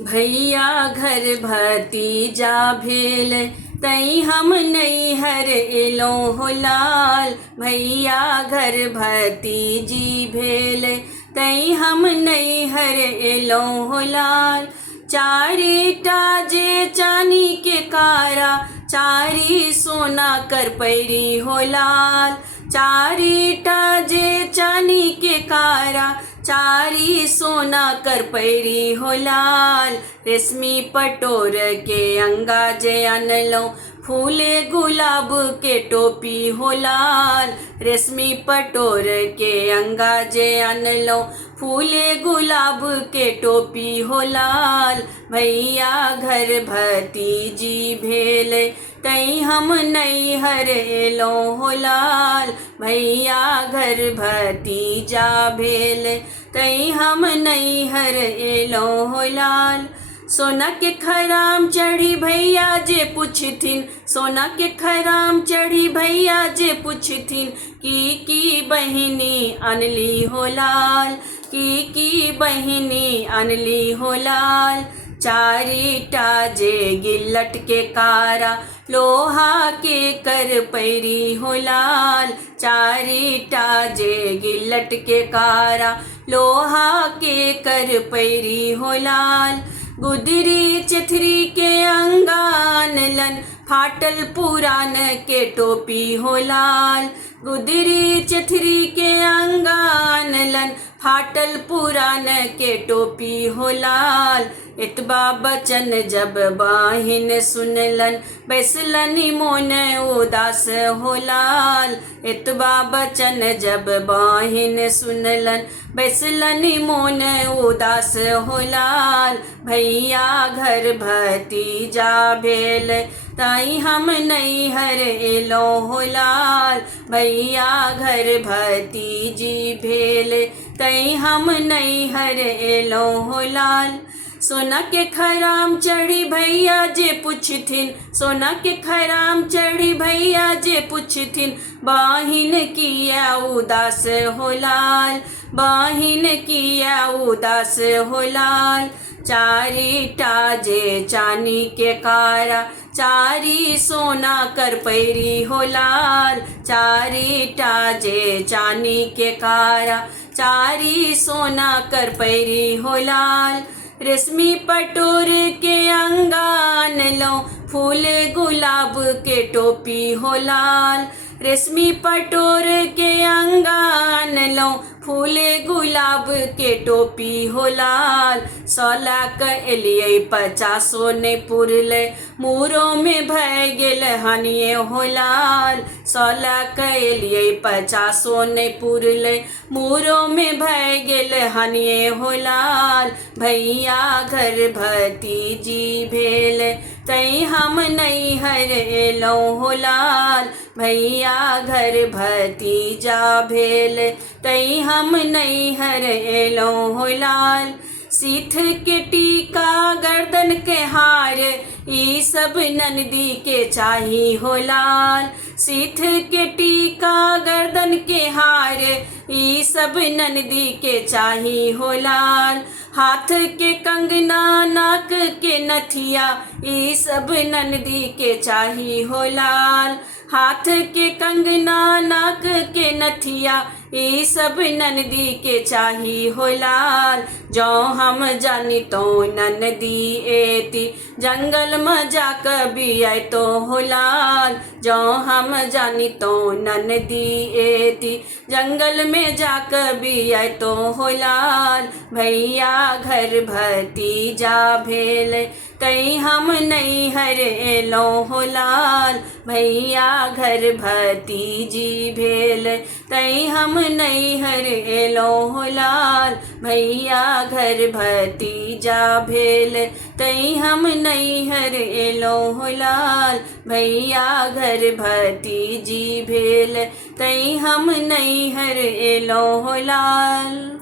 भैया घर भतीजा भेल तई हम नैहर एलो हो लाल। भैया घर भतीजी भेल तई हम नैहर एलो हो लाल। चारिटा जे चानी के कारा चारी सोना कर पैरी हो लाल। चारिटा जे चानी के कारा चारी सोना कर पैरी हो लाल। रेशमी पटोर के अंगा जे अनलो फूले गुलाब के टोपी हो लाल। रेशमी पटोर के अंगा जे अनलो फूले गुलाब के टोपी हो लाल। भैया घर भतीजी भेल तई हम नैहर एलो हो लाल। भैया घर भतीजा भेल तई हम नैहर एलो हो लाल। सोना के खराम चढ़ी भैया जे पूछथिन, सोना के खराम चढ़ी भैया जे पूछथिन की बहिनी अनली हो लाल। की बहिनी अनली हो लाल। चारिटा जे गिल्लट के कारा लोहा के कर पैरी हो लाल। चारिटा जे गिल्लट के कारा लोहा के कर पैरी हो लाल। गुदरी चिथरी के अंगान लन फाटल पुरान के टोपी हो लाल। गुदरी चिथरी के अंगान लन फाटल पुरान के टोपी हो लाल। इतबा बचन जब बाहिन सुनलन बैसलन मोन उदास हो लाल। इतबा बचन जब बाहिन सुनलन बैसलन मोन उदास हो लाल। भैया घर भतीजा भेल ताई हम नैहर एलो हो लाल। भैया घर भतीजी भेल तई हम नैहर एलो हो लाल। सोना के खराम चढ़ी भैया जे पूछथिन, सोना के खराम चढ़ी भैया जे पूछथिन बाहिन किया उदास हो लाल। बाहिन किया उदास हो लाल। चारिटा जे चानी के कारा चारी सोना कर पैरी हो लाल। चारिटा जे चानी के कारा चारी सोना कर पैरी हो लाल। रेशमी पटोर के अंगान लो फूले गुलाब के टोपी हो लाल। रेशमी पटोर के अंगान लो फूले गुलाब के टोपी हो लाल। 16 क एलिये 50 ने पुरले मूरो में भय गेल हनिये हो लाल। 16 क एलिये 50 ने पुरले मूरो में भय गेल हनिये हो लाल। भैया घर भतीजी भेल तई हम नैहर एलो हो लाल। भैया घर भतीजा भेल तई हम नैहर एलो हो लाल। सीथ के टीका गर्दन के हार ई सब ननदी के चाही हो लाल। सीथ के टीका गर्दन के हार ई सब ननदी के चाही हो लाल। हाथ के कंगना नाक के नथिया ई सब ननदी के चाही हो लाल। हाथ के कंगना नाक के नथिया ई सब ननदी के चाही हो लाल। जो हम जानी तो ननदी एती जंगल में जाकर भी आए तो हो लाल। जो हम जानी तो ननदी एती जंगल में जाकर भी आए तो हो लाल। भैया घर भतीजा भेल तई हम नैहर एलो हो लाल। भैया घर भतीजी भेल तई हम नैहर एलो हो लाल। भैया घर भतीजा भेल तई हम नैहर एलो हो लाल। भैया घर भतीजी भेल तई हम नैहर एलो हो लाल।